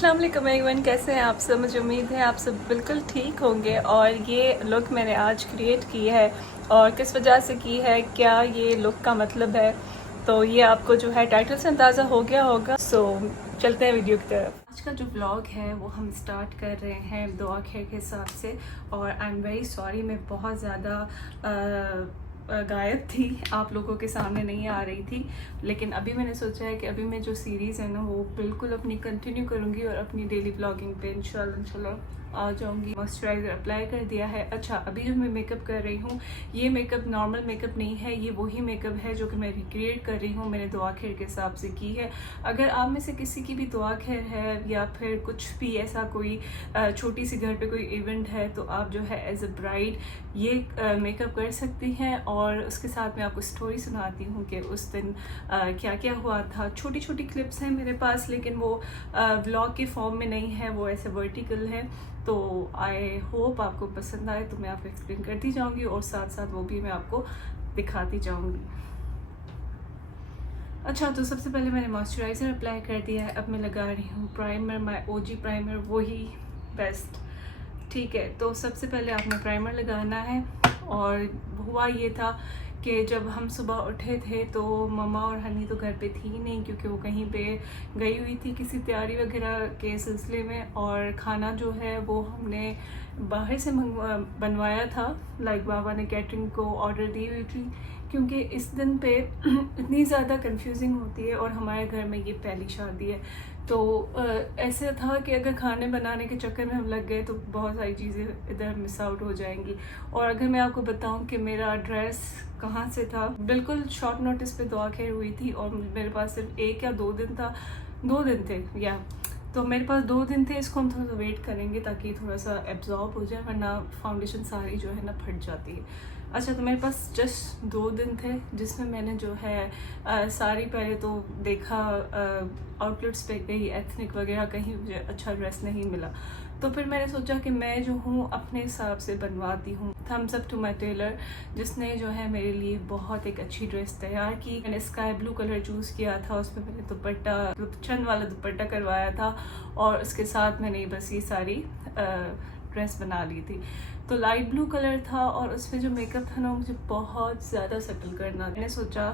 अस्सलामुअलैकुम एवरीवन, कैसे हैं आप सब। मुझे उम्मीद है आप सब बिल्कुल ठीक होंगे। और ये लुक मैंने आज क्रिएट की है और किस वजह से की है, क्या ये लुक का मतलब है, तो ये आपको जो है टाइटल से अंदाज़ा हो गया होगा। सो चलते हैं वीडियो की तरफ। आज का जो व्लॉग है वो हम स्टार्ट कर रहे हैं दुआ खैर के हिसाब से। और आई एम वेरी सॉरी, मैं बहुत ज़्यादा गायब थी, आप लोगों के सामने नहीं आ रही थी। लेकिन अभी मैंने सोचा है कि अभी मैं जो सीरीज़ है ना वो बिल्कुल अपनी कंटिन्यू करूँगी और अपनी डेली ब्लॉगिंग पे इंशाल्लाह आ जाऊँगी। मॉइस्चराइज़र अप्लाई कर दिया है। अच्छा, अभी जो मैं मेकअप कर रही हूँ ये मेकअप नॉर्मल मेकअप नहीं है, ये वही मेकअप है जो कि मैं रिक्रिएट कर रही हूँ, मैंने दुआ खैर के हिसाब से की है। अगर आप में से किसी की भी दुआ खैर है या फिर कुछ भी ऐसा कोई छोटी सी घर पे कोई इवेंट है तो आप जो है एज अ ब्राइड ये मेकअप कर सकती हैं। और उसके साथ मैं आपको स्टोरी सुनाती हूँ कि उस दिन क्या क्या हुआ था। छोटी छोटी क्लिप्स हैं मेरे पास, लेकिन वो व्लॉग के फॉर्म में नहीं है, वो ऐसे वर्टिकल है। तो आई होप आपको पसंद आए, तो मैं आपको एक्सप्लेन करती जाऊँगी और साथ साथ वो भी मैं आपको दिखाती जाऊँगी। अच्छा, तो सबसे पहले मैंने मॉइस्चराइज़र अप्लाई कर दिया है। अब मैं लगा रही हूँ प्राइमर, माय ओजी प्राइमर, वही बेस्ट। ठीक है, तो सबसे पहले आपने प्राइमर लगाना है। और हुआ ये था कि जब हम सुबह उठे थे तो मम्मा और हनी तो घर पे थी ही नहीं, क्योंकि वो कहीं पे गई हुई थी किसी तैयारी वगैरह के सिलसिले में। और खाना जो है वो हमने बाहर से बनवाया था, लाइक बाबा ने कैटरिंग को ऑर्डर दी हुई थी, क्योंकि इस दिन पे इतनी ज़्यादा कंफ्यूजिंग होती है और हमारे घर में ये पहली शादी है। तो ऐसे था कि अगर खाने बनाने के चक्कर में हम लग गए तो बहुत सारी चीज़ें इधर मिस आउट हो जाएंगी। और अगर मैं आपको बताऊं कि मेरा ड्रेस कहाँ से था, बिल्कुल शॉर्ट नोटिस पे दुआ खैर हुई थी और मेरे पास सिर्फ 1 या 2 दिन था, 2 दिन थे या, तो मेरे पास 2 दिन थे। इसको हम थोड़ा सा वेट करेंगे ताकि थोड़ा सा एब्जॉर्ब हो जाए, वरना फाउंडेशन सारी जो है ना फट जाती है। अच्छा, तो मेरे पास जस्ट 2 दिन थे जिसमें मैंने जो है सारी पहले तो देखा, आउटलेट्स पे गई, एथनिक वगैरह, कहीं मुझे अच्छा ड्रेस नहीं मिला। तो फिर मैंने सोचा कि मैं जो हूँ अपने हिसाब से बनवाती हूँ। Thumbs up to my tailor, जिसने जो है मेरे लिए बहुत एक अच्छी ड्रेस तैयार की। मैंने स्काई ब्लू कलर चूज़ किया था, उसमें मैंने दुपट्टा, चंद वाला दुपट्टा करवाया था और उसके साथ मैंने बस ये सारी ड्रेस बना ली थी। तो लाइट ब्लू कलर था और उसमें जो मेकअप था ना मुझे बहुत ज़्यादा सेटल करना। मैंने सोचा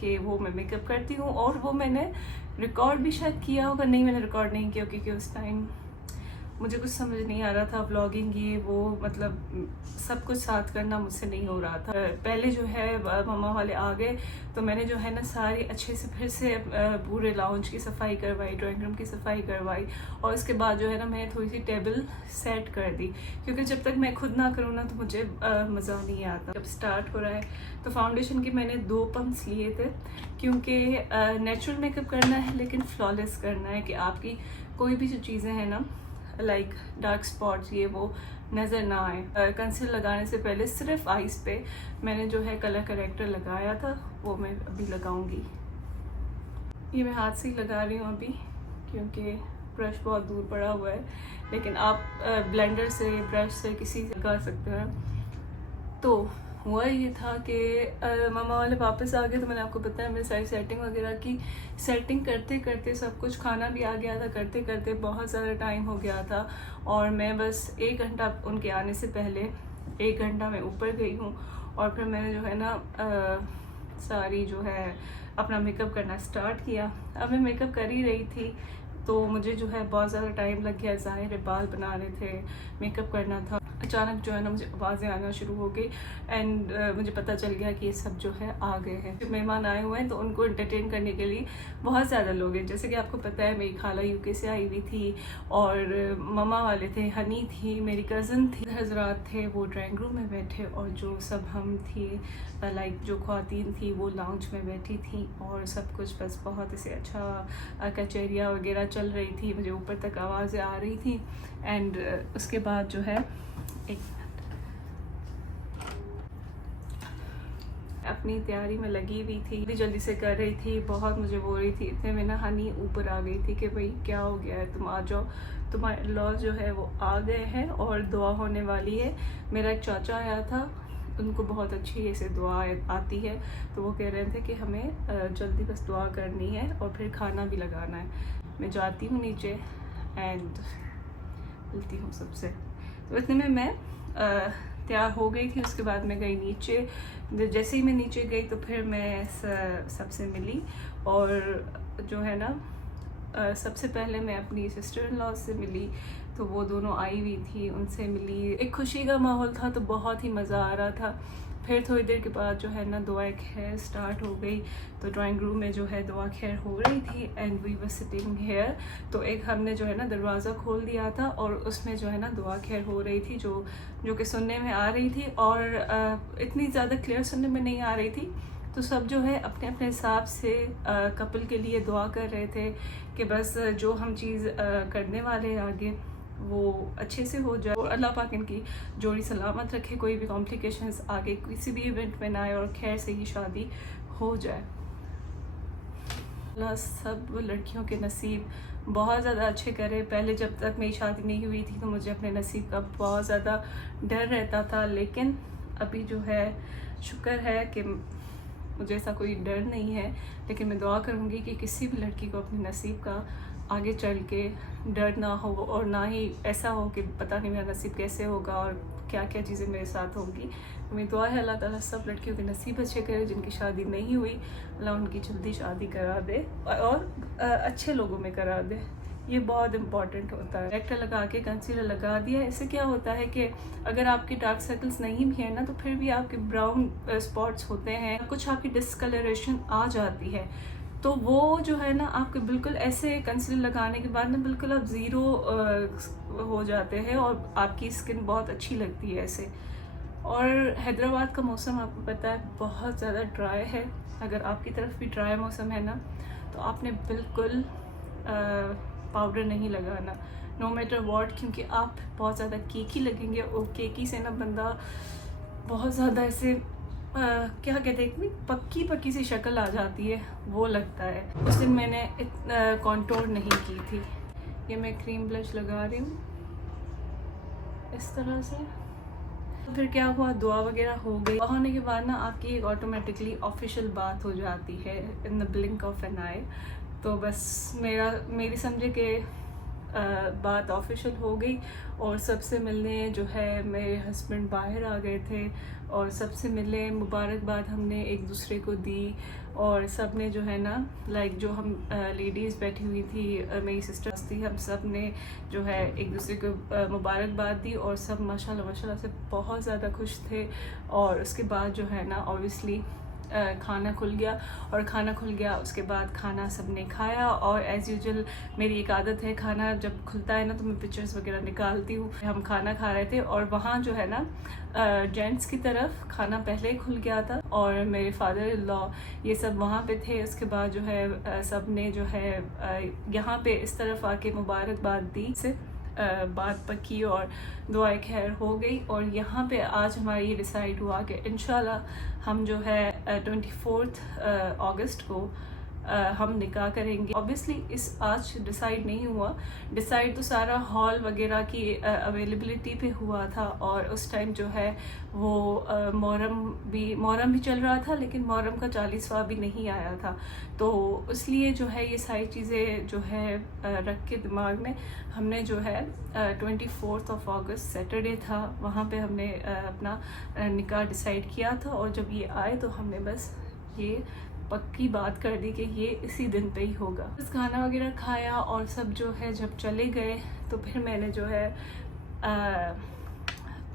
कि वो मैं मेकअप करती हूँ, और वो मैंने रिकॉर्ड भी शायद किया होगा, नहीं मैंने रिकॉर्ड नहीं किया क्योंकि उस टाइम मुझे कुछ समझ नहीं आ रहा था। व्लॉगिंग ये वो मतलब सब कुछ साथ करना मुझसे नहीं हो रहा था। पहले जो है मम्मा वाले आ गए तो मैंने जो है ना सारी अच्छे से फिर से पूरे लाउंज की सफाई करवाई, ड्राइंग रूम की सफाई करवाई, और उसके बाद जो है ना मैंने थोड़ी सी टेबल सेट कर दी, क्योंकि जब तक मैं खुद ना करूँ ना तो मुझे मज़ा नहीं आता। जब स्टार्ट हो रहा है तो फाउंडेशन के मैंने 2 पंप्स लिए थे, क्योंकि नेचुरल मेकअप करना है लेकिन फ्लॉलेस करना है, कि आपकी कोई भी जो चीज़ें हैं ना लाइक डार्क स्पॉट्स ये वो नज़र ना आए। कंसीलर लगाने से पहले सिर्फ आईज पे मैंने जो है कलर करेक्टर लगाया था, वो मैं अभी लगाऊंगी। ये मैं हाथ से ही लगा रही हूँ अभी, क्योंकि ब्रश बहुत दूर पड़ा हुआ है, लेकिन आप ब्लेंडर से, ब्रश से, किसी से लगा सकते हैं। तो हुआ ये था कि मामा वाले वापस आ गए, तो मैंने आपको बताया मेरी सारी सेटिंग वगैरह की। सेटिंग करते करते सब कुछ, खाना भी आ गया था, करते करते बहुत ज़्यादा टाइम हो गया था। और मैं बस 1 घंटा उनके आने से पहले 1 घंटा मैं ऊपर गई हूँ, और फिर मैंने जो है ना सारी जो है अपना मेकअप करना स्टार्ट किया। अब मैं मेकअप कर ही रही थी तो मुझे जो है बहुत ज़्यादा टाइम लग गया। ज़ाहिर है बाल बनाने थे, मेकअप करना था। अचानक जो है ना मुझे आवाज़ें आना शुरू हो गई एंड मुझे पता चल गया कि ये सब जो है आ गए हैं। जो मेहमान आए हुए हैं तो उनको एंटरटेन करने के लिए बहुत ज़्यादा लोग हैं। जैसे कि आपको पता है मेरी खाला यूके से आई हुई थी, और मम्मा वाले थे, हनी थी, मेरी कज़न थी, हजरात थे, वो ड्राइंग रूम में बैठे, और जो सब हम थे लाइक जो ख्वातीन थी वो लाउंज में बैठी थी, और सब कुछ बस बहुत इसे अच्छा कचहरियाँ वगैरह चल रही थी। मुझे ऊपर तक आवाज़ें आ रही थी। एंड उसके बाद जो है एक अपनी तैयारी में लगी हुई थी, जल्दी जल्दी से कर रही थी, बहुत मुझे वो रही थी। इतने में ना हनी ऊपर आ गई थी कि भाई क्या हो गया है, तुम आ जाओ, तुम्हारे लॉ जो है वो आ गए हैं और दुआ होने वाली है। मेरा एक चाचा आया था, उनको बहुत अच्छी ऐसे दुआ आती है, तो वो कह रहे थे कि हमें जल्दी बस दुआ करनी है और फिर खाना भी लगाना है। मैं जाती हूँ नीचे, एंड मिलती हूँ सबसे। तो इतने में मैं तैयार हो गई थी। उसके बाद मैं गई नीचे। जैसे ही मैं नीचे गई तो फिर मैं सबसे मिली, और जो है ना सबसे पहले मैं अपनी सिस्टर इन लॉ से मिली, तो वो दोनों आई हुई थी, उनसे मिली। एक खुशी का माहौल था, तो बहुत ही मज़ा आ रहा था। फिर थोड़ी देर के बाद जो है ना दुआ खैर स्टार्ट हो गई। तो ड्राइंग रूम में जो है दुआ खैर हो रही थी and we were sitting here. तो एक हमने जो है ना दरवाज़ा खोल दिया था और उसमें जो है ना दुआ खैर हो रही थी, जो कि सुनने में आ रही थी, और इतनी ज़्यादा क्लियर सुनने में नहीं आ रही थी। तो सब जो है अपने अपने हिसाब से कपल के लिए दुआ कर रहे थे कि बस जो हम चीज़ करने वाले आगे वो अच्छे से हो जाए, और अल्लाह पाक इनकी जोड़ी सलामत रखे, कोई भी कॉम्प्लिकेशंस आगे किसी भी इवेंट में ना आए, और खैर से ही शादी हो जाए। अल्लाह सब लड़कियों के नसीब बहुत ज़्यादा अच्छे करे। पहले जब तक मेरी शादी नहीं हुई थी तो मुझे अपने नसीब का बहुत ज़्यादा डर रहता था, लेकिन अभी जो है शुक्र है कि मुझे ऐसा कोई डर नहीं है। लेकिन मैं दुआ करूँगी कि किसी भी लड़की को अपने नसीब का आगे चल के डर ना हो, और ना ही ऐसा हो कि पता नहीं मेरा नसीब कैसे होगा और क्या क्या चीज़ें मेरे साथ होंगी। मेरी दुआ है अल्लाह ताला सब लड़कियों के नसीब अच्छे करे। जिनकी शादी नहीं हुई अल्लाह उनकी जल्दी शादी करा दे, और अच्छे लोगों में करा दे। ये बहुत इंपॉर्टेंट होता है। करेक्टर लगा के कंसीलर लगा दिया, इससे क्या होता है कि अगर आपके डार्क सर्कल्स नहीं भी हैं ना, तो फिर भी आपके ब्राउन स्पॉट्स होते हैं, कुछ आपकी डिस्कलरेशन आ जाती है, तो वो जो है ना आपके बिल्कुल ऐसे कंसीलर लगाने के बाद ना बिल्कुल आप ज़ीरो हो जाते हैं, और आपकी स्किन बहुत अच्छी लगती है ऐसे। और हैदराबाद का मौसम आपको पता है बहुत ज़्यादा ड्राई है। अगर आपकी तरफ भी ड्राई मौसम है ना, तो आपने बिल्कुल पाउडर नहीं लगाना, नो मैटर वॉट, क्योंकि आप बहुत ज़्यादा केकी लगेंगे, और केकी से ना बंदा बहुत ज़्यादा ऐसे क्या कहते हैं, इतनी पक्की पक्की सी शक्ल आ जाती है, वो लगता है। उस दिन मैंने कॉन्टोर नहीं की थी। ये मैं क्रीम ब्लश लगा रही हूँ इस तरह से। फिर क्या हुआ, दुआ वगैरह हो गई। दुआ होने के बाद ना आपकी एक ऑटोमेटिकली ऑफिशियल बात हो जाती है in the blink of an eye. तो बस मेरी समझे कि बात ऑफिशियल हो गई, और सबसे मिलने जो है मेरे हस्बैंड बाहर आ गए थे, और सबसे मिले, मुबारकबाद हमने एक दूसरे को दी, और सब ने जो है ना लाइक जो हम लेडीज़ बैठी हुई थी, मेरी सिस्टर्स थी, हम सब ने जो है एक दूसरे को मुबारकबाद दी, और सब माशाल्लाह माशाल्लाह से बहुत ज़्यादा खुश थे। और उसके बाद जो है ना ऑब्वियसली खाना खुल गया, और खाना खुल गया उसके बाद खाना सबने खाया। और एज़ यूजुअल मेरी एक आदत है, खाना जब खुलता है ना तो मैं पिक्चर्स वगैरह निकालती हूँ। हम खाना खा रहे थे, और वहाँ जो है ना जेंट्स की तरफ खाना पहले ही खुल गया था, और मेरे फादर इन लॉ ये सब वहाँ पे थे। उसके बाद जो है सब ने जो है यहाँ पे इस तरफ आके मुबारकबाद दी से बात पकी और दुआ खैर हो गई। और यहाँ पे आज हमारा ये डिसाइड हुआ कि इंशाल्लाह हम जो है 24 अगस्त को हम निकाह करेंगे। ऑब्वियसली इस आज डिसाइड नहीं हुआ, डिसाइड तो सारा हॉल वगैरह की अवेलेबिलिटी पे हुआ था, और उस टाइम जो है वो मुहर्रम भी चल रहा था, लेकिन मुहर्रम का 40वां भी नहीं आया था। तो इसलिए जो है ये सारी चीज़ें जो है रख के दिमाग में हमने जो है 24 अगस्त सैटरडे था, वहाँ पे हमने अपना निकाह डिसाइड किया था। और जब ये आए तो हमने बस ये पक्की बात कर दी कि ये इसी दिन पे ही होगा। बस खाना वगैरह खाया, और सब जो है जब चले गए तो फिर मैंने जो है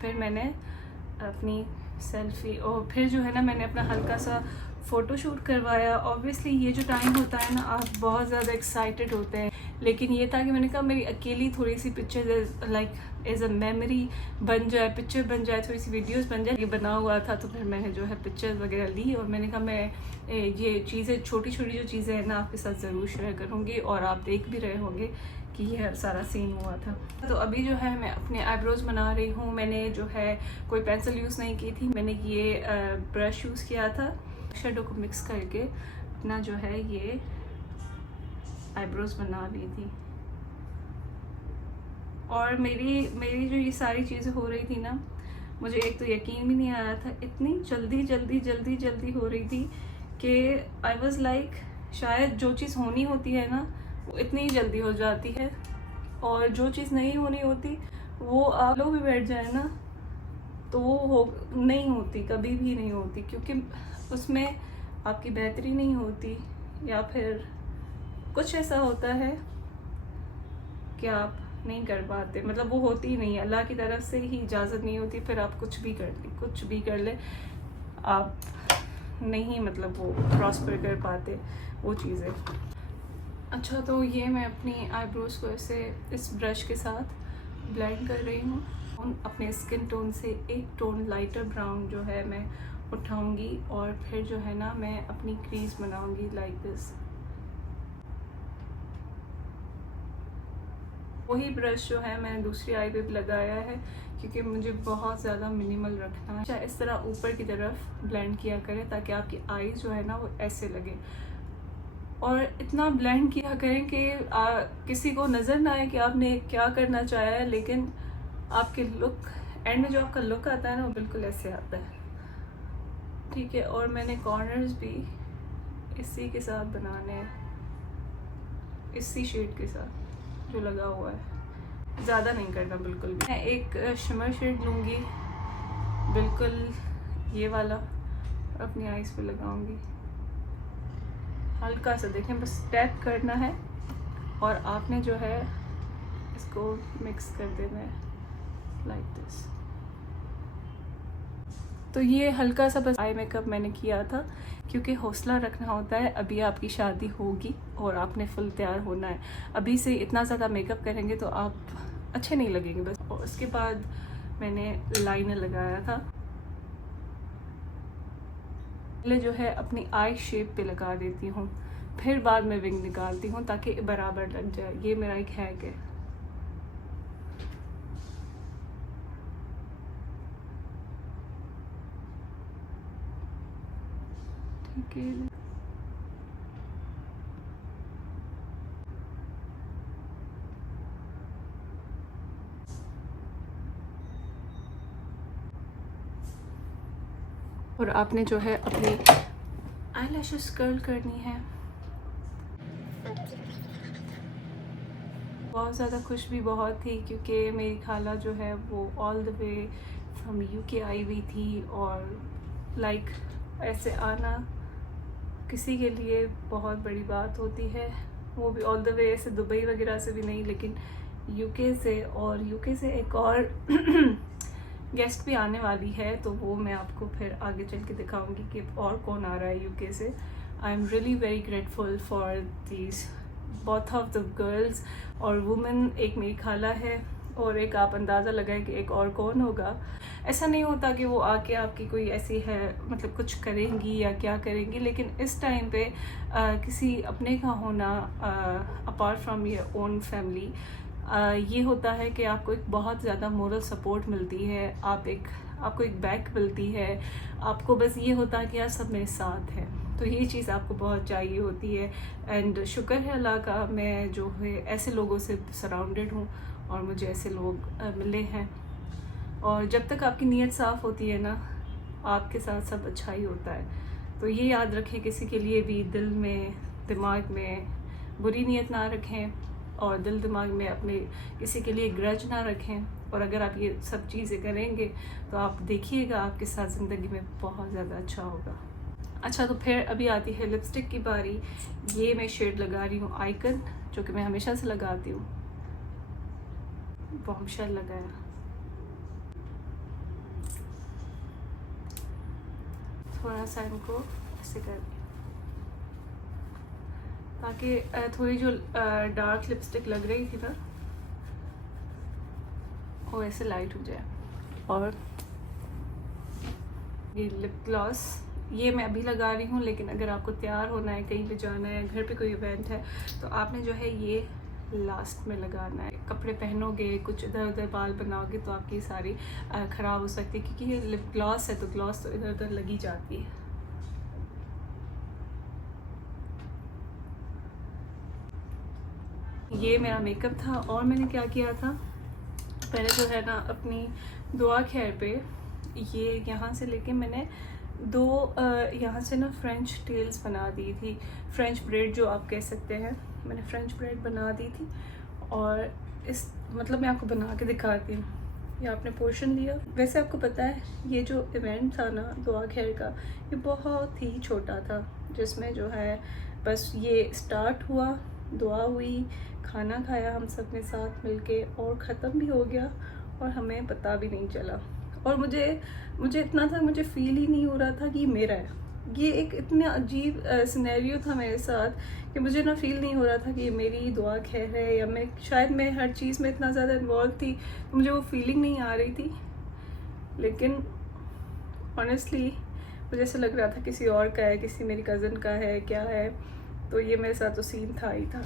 फिर मैंने अपनी सेल्फ़ी, और फिर जो है ना मैंने अपना हल्का सा फ़ोटोशूट करवाया। ऑब्वियसली ये जो टाइम होता है ना आप बहुत ज़्यादा एक्साइटेड होते हैं, लेकिन ये था कि मैंने कहा मेरी अकेली थोड़ी सी picture like as a memory बन जाए, पिक्चर बन जाए, थोड़ी सी वीडियोस बन जाए। ये बना हुआ था, तो फिर मैंने जो है पिक्चर्स वगैरह ली, और मैंने कहा मैं ये चीज़ें छोटी छोटी जो चीज़ें हैं ना आपके साथ ज़रूर शेयर करूँगी, और आप देख भी रहे होंगे कि ये सारा सीन हुआ था। तो अभी जो है मैं अपने आईब्रोज़ बना रही हूँ। मैंने जो है कोई पेंसिल यूज़ नहीं की थी, मैंने ये ब्रश यूज़ किया था, शेडो को मिक्स करके अपना जो है ये आईब्रोज़ बना ली थी। और मेरी जो ये सारी चीज़ें हो रही थी ना, मुझे एक तो यकीन भी नहीं आ रहा था, इतनी जल्दी हो रही थी कि आई वॉज़ लाइक शायद जो चीज़ होनी होती है ना वो इतनी जल्दी हो जाती है। और जो चीज़ नहीं होनी होती वो आप लोग भी बैठ जाए ना तो वो नहीं होती, कभी भी नहीं होती, क्योंकि उसमें आपकी बेहतरी नहीं होती या फिर कुछ ऐसा होता है कि आप नहीं कर पाते, मतलब वो होती ही नहीं है, अल्लाह की तरफ से ही इजाज़त नहीं होती, फिर आप कुछ भी कर ले आप नहीं, मतलब वो प्रॉस्पर कर पाते वो चीज़ें। अच्छा, तो ये मैं अपनी आईब्रोज़ को ऐसे इस ब्रश के साथ ब्लेंड कर रही हूँ। अपने स्किन टोन से एक टोन लाइटर ब्राउन जो है मैं उठाऊंगी और फिर जो है ना मैं अपनी क्रीज बनाऊंगी लाइक दिस। वही ब्रश जो है मैंने दूसरी आई पे भी लगाया है क्योंकि मुझे बहुत ज़्यादा मिनिमल रखना है। अच्छा, इस तरह ऊपर की तरफ ब्लेंड किया करें ताकि आपकी आईज जो है ना वो ऐसे लगे, और इतना ब्लेंड किया करें कि किसी को नज़र ना आए कि आपने क्या करना चाहा है, लेकिन आपके लुक एंड में जो आपका लुक आता है ना वो बिल्कुल ऐसे आता है। ठीक है, और मैंने कॉर्नर्स भी इसी के साथ बनाने हैं, इसी शेड के साथ जो लगा हुआ है, ज़्यादा नहीं करना बिल्कुल भी। मैं एक शिमर शेड लूँगी बिल्कुल ये वाला, अपनी आईज पे लगाऊंगी। हल्का सा देखें, बस टैप करना है और आपने जो है इसको मिक्स कर देना है लाइक दिस। तो ये हल्का सा बस आई मेकअप मैंने किया था क्योंकि हौसला रखना होता है, अभी आपकी शादी होगी और आपने फुल तैयार होना है। अभी से इतना ज़्यादा मेकअप करेंगे तो आप अच्छे नहीं लगेंगे बस। और उसके बाद मैंने लाइनर लगाया था, पहले जो है अपनी आई शेप पे लगा देती हूँ, फिर बाद में विंग निकालती हूँ ताकि बराबर लग जाए। ये मेरा एक हैक है। ठीक है, और आपने जो है अपनी आईलैशेस कर्ल करनी है। बहुत ज़्यादा खुश भी बहुत थी क्योंकि मेरी खाला जो है वो all the way from UK I हुई थी, और लाइक ऐसे आना किसी के लिए बहुत बड़ी बात होती है, वो भी ऑल द वे ऐसे दुबई वगैरह से भी नहीं, लेकिन यूके से। और यूके से एक और गेस्ट भी आने वाली है, तो वो मैं आपको फिर आगे चल के दिखाऊंगी कि और कौन आ रहा है यूके से। I am really very grateful for these both of the girls और वुमेन। एक मेरी खाला है और एक आप अंदाज़ा लगाएं कि एक और कौन होगा। ऐसा नहीं होता कि वो आके आपकी कोई ऐसी है मतलब कुछ करेंगी या क्या करेंगी, लेकिन इस टाइम पे किसी अपने का होना apart from your own family, ये होता है कि आपको एक बहुत ज़्यादा मोरल सपोर्ट मिलती है, आपको एक बैक मिलती है, आपको बस ये होता है कि यार सब मेरे साथ हैं। तो ये चीज़ आपको बहुत चाहिए होती है। एंड शुक्र है अल्लाह का, मैं जो है ऐसे लोगों से सराउंडेड हूँ और मुझे ऐसे लोग मिले हैं। और जब तक आपकी नीयत साफ़ होती है ना, आपके साथ सब अच्छा ही होता है। तो ये याद रखें, किसी के लिए भी दिल में दिमाग में बुरी नीयत ना रखें और दिल दिमाग में अपने किसी के लिए ग्रज ना रखें। और अगर आप ये सब चीज़ें करेंगे तो आप देखिएगा आपके साथ ज़िंदगी में बहुत ज़्यादा अच्छा होगा। अच्छा, तो फिर अभी आती है लिपस्टिक की बारी। ये मैं शेड लगा रही हूँ आइकन, जो कि मैं हमेशा से लगाती हूँ। बॉम्बशेल लगाया, थोड़ा सा इनको ऐसे कर ताकि थोड़ी जो डार्क लिपस्टिक लग रही थी ना वो ऐसे लाइट हो जाए। और ये लिप ग्लॉस ये मैं अभी लगा रही हूँ, लेकिन अगर आपको तैयार होना है, कहीं पे जाना है, घर पे कोई इवेंट है, तो आपने जो है ये लास्ट में लगाना है। कपड़े पहनोगे, कुछ इधर उधर बाल बनाओगे तो आपकी सारी ख़राब हो सकती है, क्योंकि ये लिप ग्लॉस है तो ग्लॉस तो इधर उधर लगी जाती है। ये मेरा मेकअप था। और मैंने क्या किया था, पहले जो है ना अपनी दुआ खैर पे ये यहाँ से लेके मैंने दो यहाँ से ना फ्रेंच टेल्स बना दी थी, फ्रेंच ब्रेड जो आप कह सकते हैं। मैंने फ्रेंच ब्रेड बना दी थी और इस मतलब मैं आपको बना के दिखाती हूँ। ये आपने पोर्शन लिया। वैसे आपको पता है ये जो इवेंट था ना दुआ खैर का, ये बहुत ही छोटा था, जिसमें जो है बस ये स्टार्ट हुआ, दुआ हुई, खाना खाया हम सब ने साथ मिलके और ख़त्म भी हो गया और हमें पता भी नहीं चला। और मुझे इतना था, मुझे फील ही नहीं हो रहा था कि ये मेरा है। ये एक इतना अजीब सिनेरियो था मेरे साथ कि मुझे ना फील नहीं हो रहा था कि ये मेरी दुआ खैर है, या मैं हर चीज़ में इतना ज़्यादा इन्वॉल्व थी तो मुझे वो फीलिंग नहीं आ रही थी। लेकिन ऑनेस्टली मुझे ऐसा लग रहा था किसी और का है, किसी मेरी कज़न का है, क्या है। तो ये मेरे साथ तो सीन था ही था।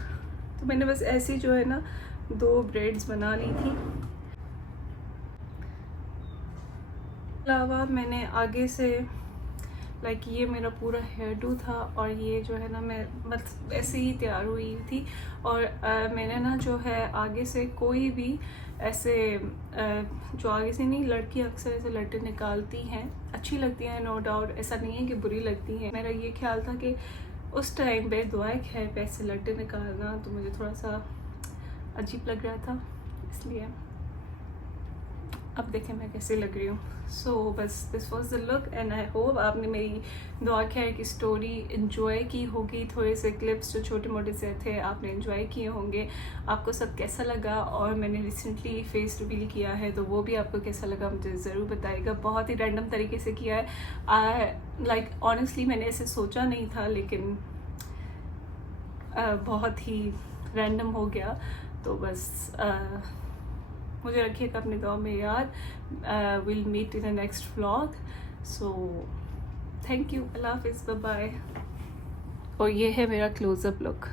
तो मैंने बस ऐसी जो है ना 2 ब्रेड्स बना ली थी। अलावा मैंने आगे से लाइक ये मेरा पूरा हेयर डू था और ये जो है ना मैं मतलब ऐसे ही तैयार हुई थी। और मैंने ना जो है आगे से कोई भी ऐसे जो आगे से नहीं, लड़की अक्सर ऐसे लट्टे निकालती हैं, अच्छी लगती हैं नो डाउट, ऐसा नहीं है कि बुरी लगती हैं। मेरा ये ख्याल था कि उस टाइम पे दुआ खैर पे ऐसे लट्टे निकालना तो मुझे थोड़ा सा अजीब लग रहा था, इसलिए अब देखें मैं कैसे लग रही हूँ। सो बस this was the look and I hope आपने मेरी दुआ खैर की स्टोरी इन्जॉय की होगी। थोड़े से क्लिप्स जो छोटे मोटे से थे आपने इन्जॉय किए होंगे। आपको सब कैसा लगा, और मैंने रिसेंटली फेस रिवील किया है तो वो भी आपको कैसा लगा मुझे ज़रूर बताइएगा। बहुत ही रैंडम तरीके से किया है, लाइक ऑनेस्टली मैंने ऐसे सोचा नहीं था, लेकिन बहुत ही रैंडम हो गया। तो बस मुझे रखिएगा अपने दुआ में याद। Will meet in the next vlog. So thank you, अल्लाह हाफिज़, बाय बाय। और ये है मेरा क्लोज़अप लुक।